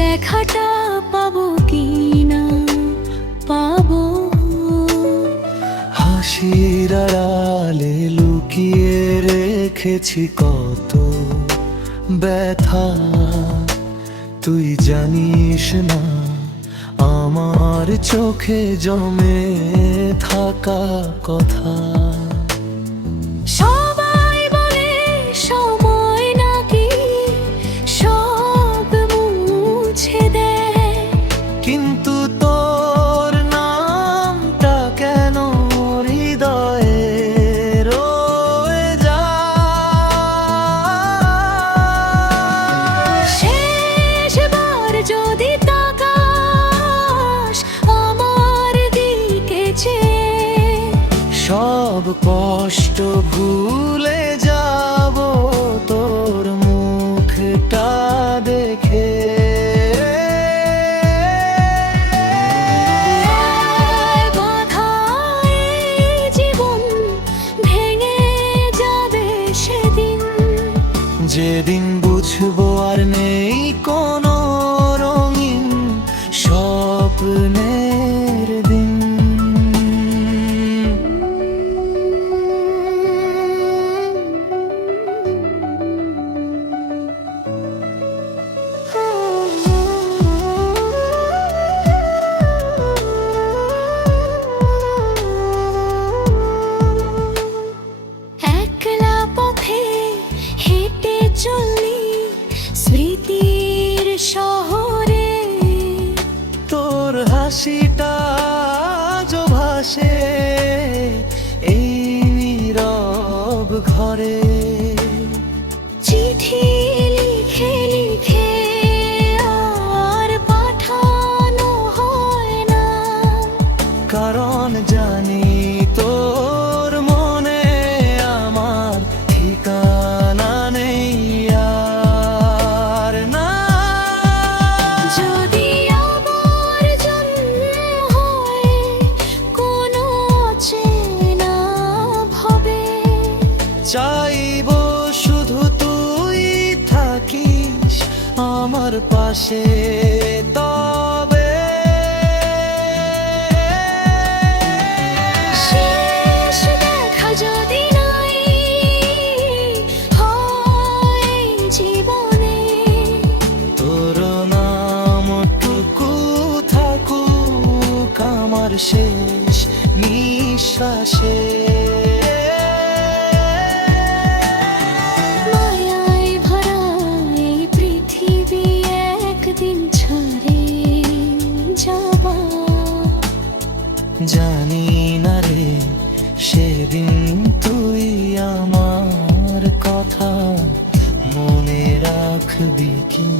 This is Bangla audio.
দেখাটা পাবো কি না পাবো। হাসির আড়ালে লুকিয়ে রেখেছি কত ব্যথা, তুই জানিস না আমার চোখে জমে থাকা কথা। সবাই বলে সময় নাকি সব মুছে দেয়, কিন্তু তোর নামটা কেন হৃদয়ে রয়ে যায়। শেষবার যদি তাকাস আমার দিকে চেয়ে, সব কষ্ট ভুলে যাব তোর মুখটা দেখে। কথায় জীবন ভেঙে যাবে সেদিন, যেদিন বুঝবো আর নেই কোনো রঙিন স্বপ্নের দিন। একলা পথে হেঁটে চলি স্মৃতির শহরে, তোর হাসিটা আজও ভাসে এই নীরব ঘরে। চিঠি লিখে লিখে আর পাঠানো হয় না, কারণ জানি তোর মনে আমার ঠিকানা নেই আর না। যদি আবার জন্ম হয় কোনো অচেনা ভবে, চাইবো শুধু তুই থাকিস আমার পাশে তবে। শেষ দেখা যদি নাই হয় জীবনে, তোর নামটুকু থাকুক আমার শেষ নিঃশ্বাসে। মায়ায় ভরা এই পৃথিবী একদিন ছেড়ে যাবা, জানি না রে সেদিন তুই আমার কথা মনে রাখবি কি।